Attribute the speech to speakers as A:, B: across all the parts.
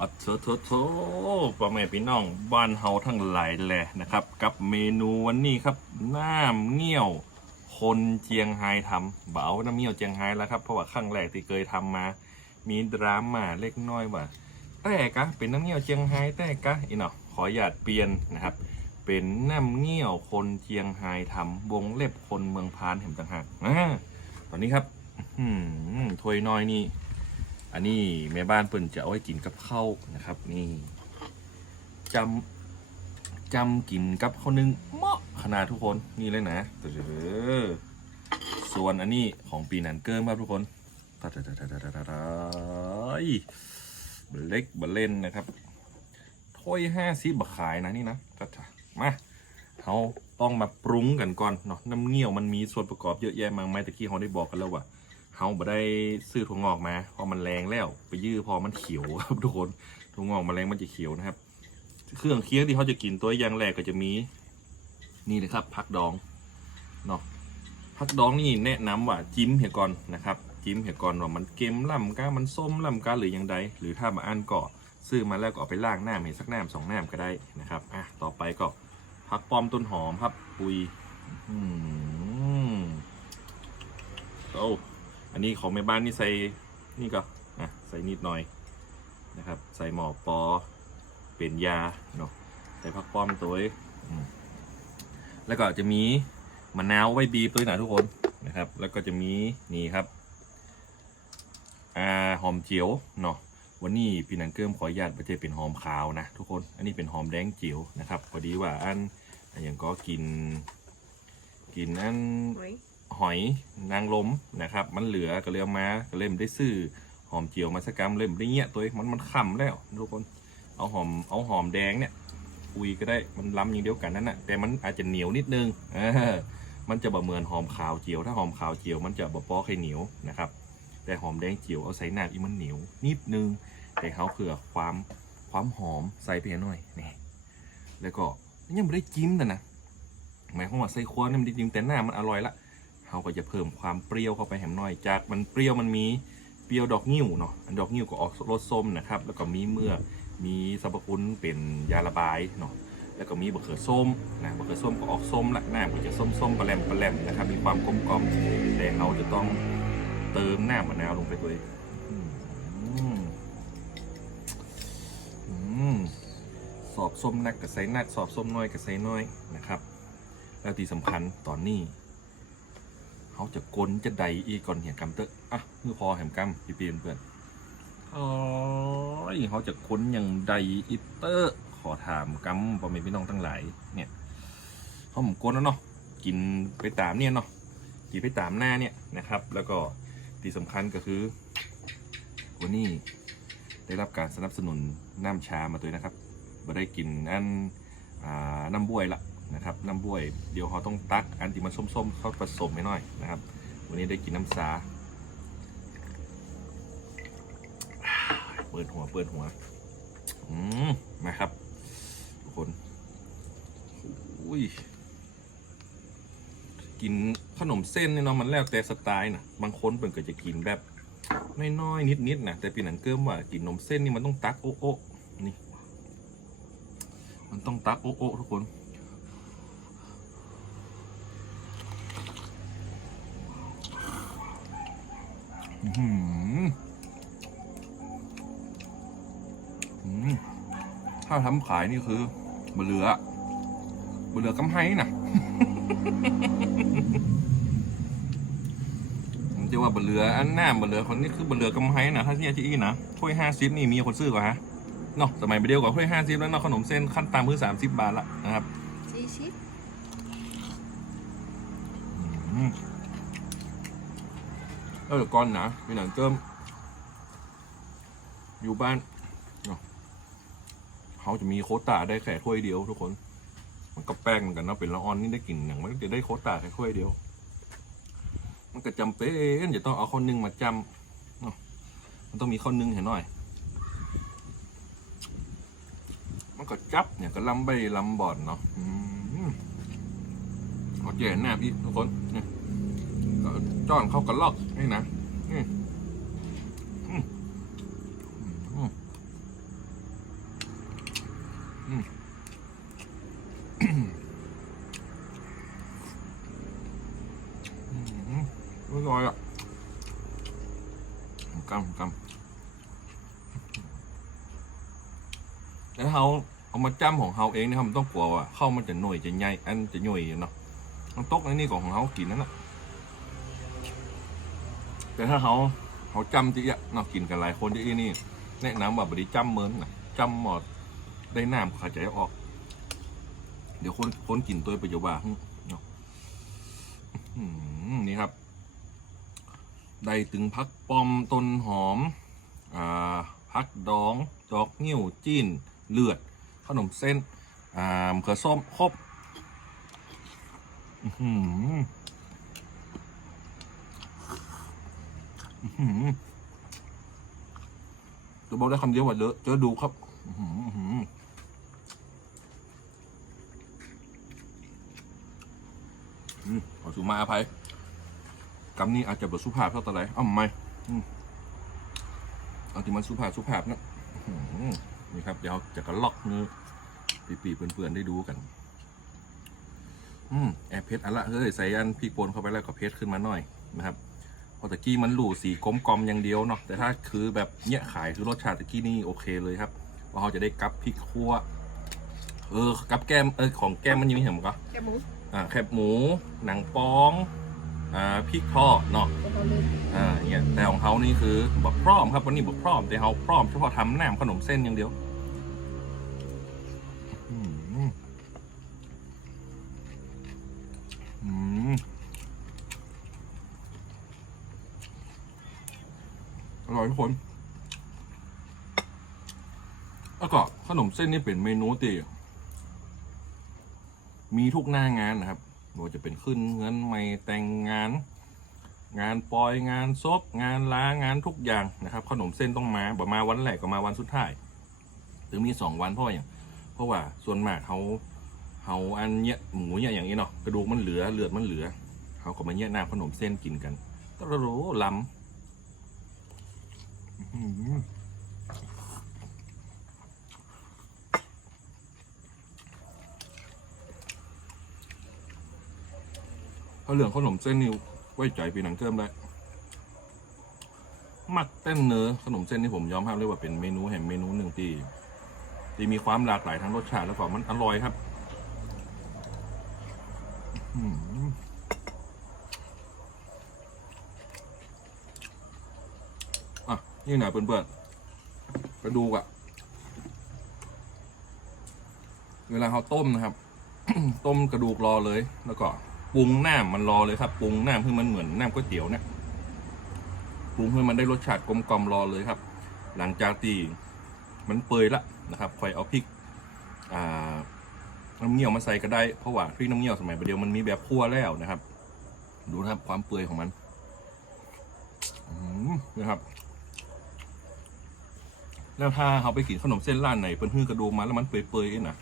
A: อัดโถโถโถพ่อแม่พี่น้องบ้านเฮาทั้งหลายแหละนะครับ กับเมนูวันนี้ครับน้ำเงี้ยว คนเจียงไฮ้ทำเบาน้ำเงี้ยวเจียงไฮ้แล้วครับเพราะว่าครั้งแรกที่เคยทำมา มีดราม่าเล็กน้อยว่าแต่กะเป็นน้ำเงี้ยวเจียงไฮ้แต่กะอีเนาะขอหยาดเปลี่ยนนะครับ เป็นน้ำเงี้ยวคนเจียงไฮ้ทำวงเล็บคนเมืองพานเห็นต่างหากอ่าตอนนี้ครับอื้อหือถ้วยน้อยนี่ อันนี้แม่บ้านเพิ่นจะเอาไว้กินกับข้าวนะครับ นี่จำจำกินกับข้าวนึ่งเมาะขนาดทุกคนนี่เลยนะส่วนอันนี้ของปีนันเกิ้มครับทุกคนตาตาตาตาตาตาบเล็กบเล่นนะครับถ้วยห้าสิบบขายนะนี่นะตาตามาเขาต้องมาปรุงกันก่อนเนาะน้ำเงี้ยวมันมีส่วนประกอบเยอะแยะมากมายแต่กี้เขาได้บอกกันแล้วว่า เฮาบ่ได้ซื้อถั่วงอกมาเพราะมันแรงแล้ว ไปยื้อพอมันเขียวครับทุกคนถั่วงอกมันแรงมันจะเขียวนะครับ เครื่องเคียงที่เขาจะกินตัวอย่างแรกก็จะมีนี่นะครับผักดองเนาะผักดองนี่แนะนำว่าจิ้มเหี่ยก่อนนะครับ จิ้มเหี่ยก่อนว่ามันเค็มล่ำก้ามันส้มล่ำก้าหรือยังใดหรือถ้ามาอันก็ซื้อมาแล้วก็เอาไปล้างน้ำให้สักหน้ำสองหน้ำก็ได้นะครับอะต่อไปก็ผักปอมต้นหอมครับปุยอืมโอ้ อันนี้ของแม่บ้านนี่ใส่นี่ก็นะใส่นิดหน่อยนะครับ ใส่หมอปอเป็นยาเนาะใส่ผักป้อมตัวแล้วก็จะมีมะนาวไว้บีบด้วยนะทุกคนนะครับ แล้วก็จะมีนี่ครับอ่าหอมเจียวเนาะวันนี้พี่หนังเกิมขออนุญาตประเทศเป็นหอมขาวนะทุกคนอันนี้เป็นหอมแดงเจียวนะครับพอดีว่าอันอันอย่างก็กิน กินอัน หอยนางรมนะครับ มันเหลือก็เลยเอามาก็เล่มได้ซื้อหอมเจียวมาสักกรัมเล่มได้เงี้ยตัวมันมันค่ำแล้วทุกคนเอาหอมเอาหอมแดงเนี่ยคุยก็ได้มันล้ำอย่างเดียวกันนั่นแหะแต่มันอาจจะเหนียวนิดนึงเออมันจะบ่เหมือนหอมขาวเจียว ถ้าหอมขาวเจียว มันจะบ่ปอไข่เหนียวนะครับ แต่หอมแดงเจียวเอาใส่น้ำอีมันเหนียวนิดนึง แต่เขาเผื่อความความหอมใส่ไปหน่อยนี่แล้วก็ยังไม่ได้จิ้มแต่นะหมายความว่าใส่ครัวนี่มันได้จิ้มแต่หน้ามันอร่อยละ เราก็จะเพิ่มความเปรี้ยวเข้าไปแหมหน่อย จากมันเปรี้ยวมันมีเปรี้ยวดอกนิ้วเนาะอันดอกนิ้วก็ออกรสส้มนะครับ แล้วก็มีเมือกมีสรรพคุณเป็นยาระบายเนาะแล้วก็มีบะเขือส้มนะบะเขือส้มก็ออกส้มละหน้าก็จะส้มส้มๆปลาแหลมปลาแหลมนะครับ มีความกลมกล่อมแต่เราจะต้องเติมหน้ามะนาวลงไปตัวเองอืมสอบส้มนักกับใส่นักสอบส้มน้อยกับใส่น้อยนะครับ แล้วที่สำคัญตอนนี้ เขาจะกลจะใดอีก่อนเหี่ยกำเตอะอะคือพอแหมกำพี่เปลี่ยนเพื่อนอ๋อเขาจะค้นอย่างใดอีเตอร์ขอถามกำพ่อแม่พี่น้องทั้งหลายเนี่ยเขาผมกลแล้วเนาะกินไปตามเนี่ยเนาะกินไปตามหน้าเนี่ยนะครับ แล้วก็ที่สำคัญก็คือวันนี้ได้รับการสนับสนุนน้ำชามาด้วยนะครับมาได้กินอันน้ำบ้วยละ นะครับน้ำบวยเดี๋ยวเขาต้องตักอันที่มันส้มๆเข้าผสมให้หน่อยนะครับ วันนี้ได้กินน้ำซาเปิดหัวเปิดหัวอืมมาครับทุกคนอุ้ยกินขนมเส้นเนี่ยเนาะมันแล้วแต่สไตล์นะบางคนเปิ่นก็จะกินแบบน้อยๆนิดๆนะแต่ปีหนังเกิมว่ากินนมเส้นนี่มันต้องตักโอ๊ะโอนี่มันต้องตักโอ๊ะโอ๊ะทุกคน หืออืมถ้าทำขายนี่คือบะเหลือบะเหลือกำไห้นะผมจะว่าบะเหลืออันหน้าบะเหลือคนนี้คือบะเหลือกำไห้นะถ้าที่ที่นะถ้วยห้าสิบนี่มีคนซื้อกว่าฮะเนาะสมัยไปเดียวกับถ้วยห้าสิบแล้วเนาะขนมเส้นขั้นตามมือสามสิบบาทละนะครับ
B: สี่สิบ
A: เดี๋ยวก่อนนะมีหนังเกิมอยู่บ้านเขาจะมีโคต้าได้แค่ถ้วยเดียวทุกคน มันก็แป้งเหมือนกันเนาะเป็นละออนนี่ได้กลิ่นอย่างมันจะได้โคต้าแค่ถ้วยเดียว มันก็จำเป็นจะต้องเอาข้าวนึ่งมาจำเนาะมันต้องมีข้าวนึ่งเห็นหน่อย มันก็จับเนี่ยก็ลำใบลำบอดเนาะอืมเอาแย่หน้าพี่ทุกคนเนี่ย จ้อนเข้ากันลอกนี่นะอืมอืมอืมอืมอร่อยอะกำกำแล้วเขาเอามาจ้ำของเขาเองนะครับมันต้องกลัวว่าเข้ามันจะหน่วยจะใหญ่อันจะหน่วยเนาะมันตกอันนี้ของของเขากินนั่นแหละ แต่ถ้าเขาเขาจำที่อะเนาะกินกันหลายคนที่นี่ แนะนำว่าบริจำเมินนะจำหมดได้น้ำขาใจออก เดี๋ยวคนคนกินตัวประโยชน์ว่าเนาะนี่ครับ ได้ถึงพักปอมต้นหอม อ่าพักดองดอกนิ้วจีนเลือด ขนมเส้น อ่ามะเขือส้มครบอื้อหืออื้อหือ จะบอกได้คำเดียวว่าเลอะเจอดูครับหอมขอสุมาอภัยกำนี้อาจจะบทสุภาพเท่าไหร่อ้าวไม่เอาที่มันสุภาพสุภาพนะนี่ครับ เดี๋ยวจะกระลอกมือปีๆเปื่อนๆได้ดูกัน อืมแอบเพชรอะละเฮ้ยใส่อันพริกป่นเข้าไปแล้วก็เพชรขึ้นมาหน่อยนะครับ พอตะกี้มันหลู่สีกลมกลอมอย่างเดียวเนาะแต่ถ้าคือแบบเนี้ยขายคือรสชาติตะกี้นี่โอเคเลยครับเพราะเขาจะได้กับพริกคั่วเออกับแก้มเออของแก้มมันยังไม่เห็นมั้งก็
B: แกหมู
A: อ่าแคบหมู หนังปองอ่าพริกทอดเนาะ
B: ก็เขาลืม
A: อ่าอย่างเงี้ยแต่ของเขานี่คือแบบพร้อมครับวันนี้แบบพร้อมแต่เขาพร้อมเฉพาะทำแหนมขนมเส้นอย่างเดียว ทุกคน แล้วก็ขนมเส้นนี่เป็นเมนูที่มีทุกหน้างานนะครับไม่ว่าจะเป็นขึ้นเงินไม่แต่งงาน งานปล่อยงานซบงานล้างานทุกอย่างนะครับ ขนมเส้นต้องมาบ่มาวันแรกก็มาวันสุดท้ายหรือมีสองวันเพราะว่าอย่าง เพราะว่าส่วนมากเขาเขาอันเนี้ยหมูเนี่ยอย่างนี้เนาะกระดูกมันเหลือเลือดมันเหลือเขาก็มาเนี้ยน้ำขนมเส้นกินกันตะโรล้ำ อื้อเพราะเรื่องขนมเส้นนี่ไว้ใจปีหนังเกิมได้มักเต้นเนื้อขนมเส้นนี่ผมยอมรับเลยว่าเป็นเมนูแห่งเมนูหนึ่งที่ที่มีความหลากหลายทั้งรสชาติแล้วก็มันอร่อยครับ อื้อ นี่หนเปื่อนๆกระดูกอะเวลาเขาต้มนะครับ ต้มกระดูกรอเลย แล้วก็ปรุงน้ำมันรอเลยครับปรุงน้ำให้มันเหมือนน้ำก๋วยเตี๋ยวเนี่ยปรุงให้มันได้รสชาติกลมกล่อมรอเลยครับ หลังจากที่มันเปื่อยละนะครับค่อยเอาพริกอ่าน้ำเงี้ยวมาใส่ก็ได้เพราะว่าพริกน้ำเงี้ยวสมัยประเดี๋ยวมันมีแบบคั่วแล้วนะครับ ดูนะครับความเปื่อยของมันนะครับ แล้วถ้าเขาไปกินขนมเส้นร้านไหนเป็นหื้อกระดูกมาแล้วมันเปื่อยๆนะ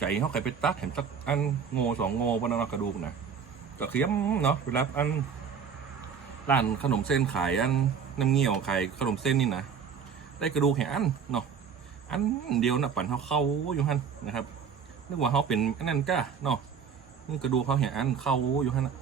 A: ใจเขาใครไปตัดเห็นสักอันโง่สองโง่พนันกระดูกนะก็เคี้ยมเนาะเวลาอันร้านขนมเส้นขายอันน้ำเงี้ยวขายขนมเส้นนี่นะได้กระดูกแห่อันเนาะอันเดียวนะปั่นเขาเข้าอยู่ฮันนะครับนึกว่าเขาเป็นอันนั้นก้าเนาะนี่กระดูกเขาเห็นอันเข้าอยู่ฮันนะ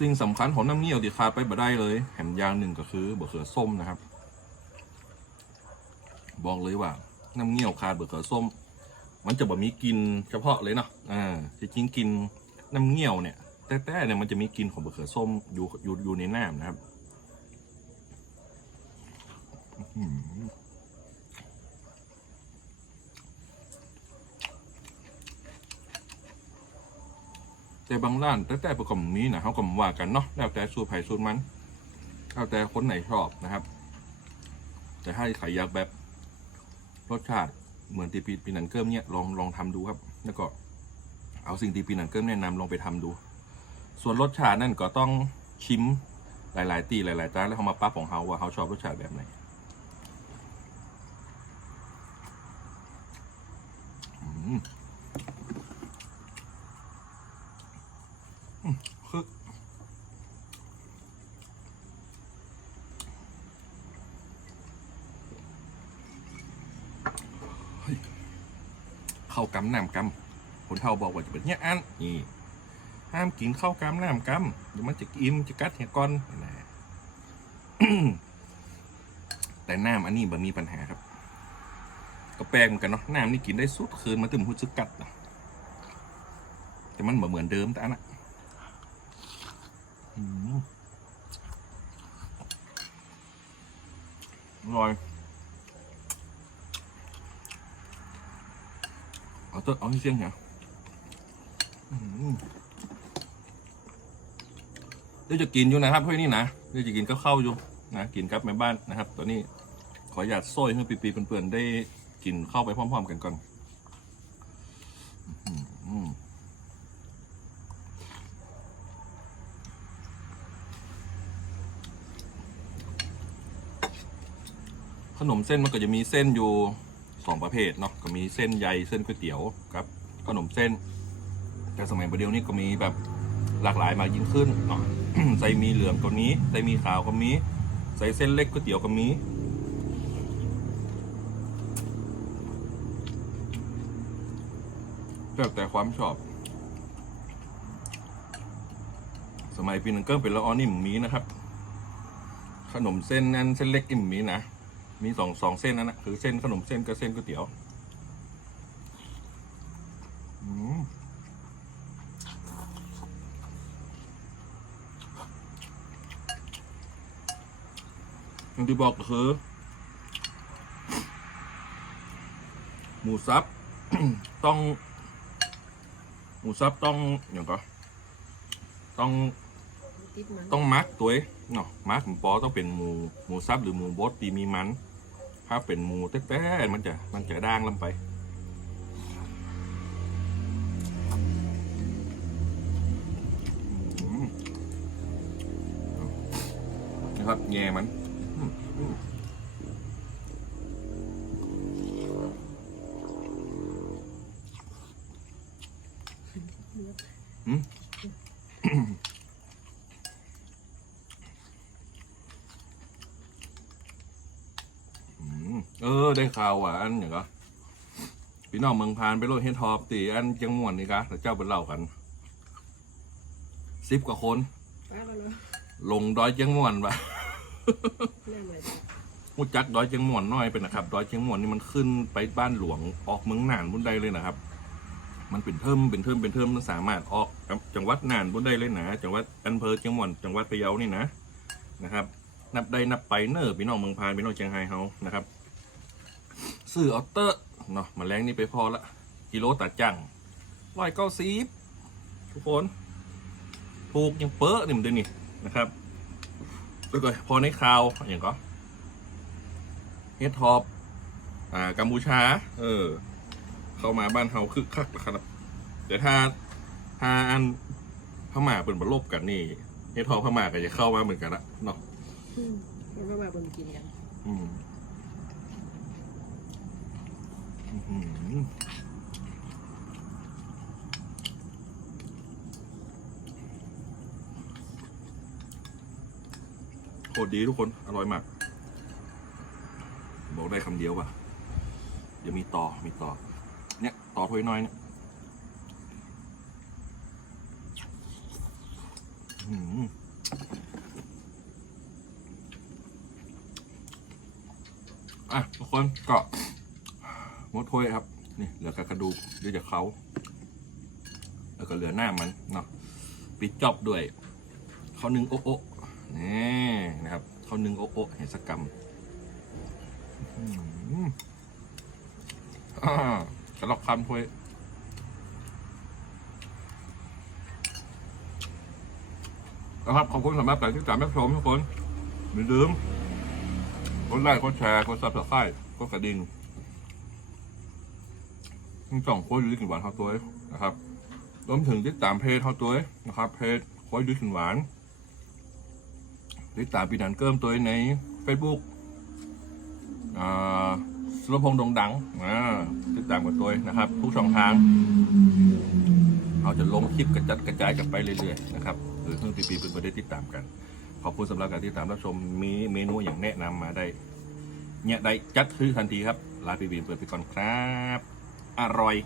A: สิ่งสำคัญของน้ำเงี้ยวที่ขาดไปบ่ได้เลยแหมอย่างหนึ่งก็คือเบะเขือส้มนะครับ บอกเลยว่า น้ำเงี้ยวขาดบะเขือส้ม มันจะแบบมีกลินเฉพาะเลยเนาะอ่าที่จริงกินน้ำเงี้ยวเนี่ยแต่แต่เนี่ยมันจะมีกลิ่นของเบะเขือส้มอยู่อยู่อยู่ในน้ำนะครับ อื แต่บางร้านแต่แต่ประกอบนี้นะเขาก็ว่ากันเนาะแล้วแต่สูตรไผ่สูตรมันแล้วแต่คนไหนชอบนะครับ แต่ถ้าใครอยากแบบรสชาติเหมือนตีปีปีนันเกิมเนี่ยลองลองทำดูครับ แล้วก็เอาสิ่งที่ปีหนันเกิมแนะนำลองไปทำดู ส่วนรสชาตินั่นก็ต้องชิมหลาย ๆ ตีหลายๆจาแล้วเขามาปรับของเขาว่าเขาชอบรสชาติแบบไหนอืมอืม คือเข้ากำน้ำกำคนเท่าบอกว่าจะเป็นเนี่ยอันนี่ห้ามกินข้าวกล้ามน้ำกำเดี๋ยวมันจะอิ่มจะกัดเหี่ยก้อนนะแต่น้ำอันนี้บ่มีปัญหาครับก็แปลกเหมือนกันเนาะน้ำนี่กินได้สุดคืนมาถึงหุ่ซึกกัดนะแต่มันเหมือนเดิมแต่อันน่ะอืมอ ร่อยเอาตัวเอาที่เสียงเหรออืมเดี๋ยวจะกินอยู่นะครับเพื่อนี่นะเดี๋ยวจะกินก็เข้าวอยู่นะกินกับแม่บ้านนะครับ ตัวนี้ขออยากโซ่ให้ปีๆเปื่อนๆได้กินเข้าไปพร้อม ๆ กันก่อนอื้อหือ ขนมเส้นมันก็จะมีเส้นอยู่สองประเภทเนาะก็มีเส้นใยเส้นก๋วยเตี๋ยวครับ ขนมเส้น แต่สมัยประเดี๋ยวนี้ก็มีแบบหลากหลายมากยิ่งขึ้นเนาะใส่มีเหลืองตัวนี้ใส่มีขาวก็มีใส่เส้นเล็กก๋วยเตี๋ยวก็มีแล้วแต่ความชอบ สมัยปีหนึ่งเกิ้งเป็นละออนี่หมูมีนะครับ ขนมเส้นนั้นเส้นเล็กอิ่มมีนะ มีสองสองเส้นนั่นนะคือเส้นขนมเส้นกับเส้นก๋วยเตี๋ยวอย่างที่บอกก็คือ หมูสับต้อง หมูสับต้องอย่างก็ต้อง
B: ติดมัน
A: ต้องมักตัวเนาะมักหมูปอต้องเป็นหมูหมูสับหรือหมูบดตีมีมัน ถ้าเป็นหมูแต้ๆมันจะมันจะด่างลงไปนะครับแง่มันอืมอืมอืมเออ ได้ ข่าวว่าอันอย่างก็พี่น้องเมืองพานไปโรดเฮดทอปตีอันจังม่วนนี่กะแล้วเจ้าเป็นเล่ากันสิบกว่าคน
B: ป้าก็เลย
A: ลงดอยเจียงม่วนปะ
B: เรื่องอะไรจ้ะ
A: หูจักดอยเจียงม่วนน้อยเป็นนะครับดอยเจียงม่วนนี่มันขึ้นไปบ้านหลวงออกเมืองน่านบุญใดเลยนะครับ มันเป็นเทิมเป็นเทิมเป็นเทิมมันสามารถออกจังหวัดน่านบุญใดเลยนะจังหวัดอำเภอเจียงม่วนจังหวัดพะเยานี่นะนะครับ นับได้นับไปเนอร์พี่น้องเมืองพานพี่น้องเชียงไฮ้เฮานะครับ ซื้อเอาเตอร์เนาะแมาแรงนี่ไปพอละกิโลตัดจังร้อยเก้าสิบทุกคน ถูกยังเป๊ะนี่มันเดี๋ยวนี้นะครับแล้วก็พอในข่าวอย่างก็เฮดทอปอ่ากัมพูชา เออ เข้ามาบ้านเฮาคึกคักนะครับแต่ถ้าถ้าอันพม่าเป็นบรลบกันนี่เฮดทอปพม่าก็จะเข้ามาเหมือนกันละเนาะ
B: อืมแล้วก็มาบนกินกัน
A: อืมอื้อหือ โคตรดีทุกคน อร่อยมาก บอกได้คำเดียวว่ะเดี๋ยวมีต่อ มีต่อ เนี่ย ต่อถ้วยน้อยเนี่ยอืมอะทุกคนก็ หมดถ้วยครับ นี่เหลือแต่กระดูกเดี๋ยวจะเขาแล้วก็เหลือหน้ามันเนาะปิดจอบด้วยข้าวนึ่งโอ๊ะโอนี่นะครับข้าวนึ่งโอ๊ะโอเห็นสกรรมอ่ากระลอกคำถ้วยนะครับขอบคุณสำหรับการติดตามรับชมทุกคนอย่าลืมกดไลค์กดแชร์กดซับสไครต์กดกระดิ่ง ทั้งสองโค้ดยูริกินหวานเท่าตัวนะครับรวมถึงติดตามเพจเท่าตัวนะครับ เพจโค้ดยูริกินหวานติดตามปีนันเกิมตัวใน Facebook อ่าสุรพงษ์ดงดังอ่าติดตามกับตัวนะครับ ทุกช่องทางเราจะลงคลิปกระจัดกระจายกันไปเรื่อยๆนะครับหรือเพิ่งปีๆเป็นประเด็นติดตามกัน ขอบคุณสำหรับการติดตามรับชมมีเมนูอย่างแนะนำมาได้เนี่ยได้จัดคือทันทีครับลาปีบีเปิดไปก่อนครับ อร่อย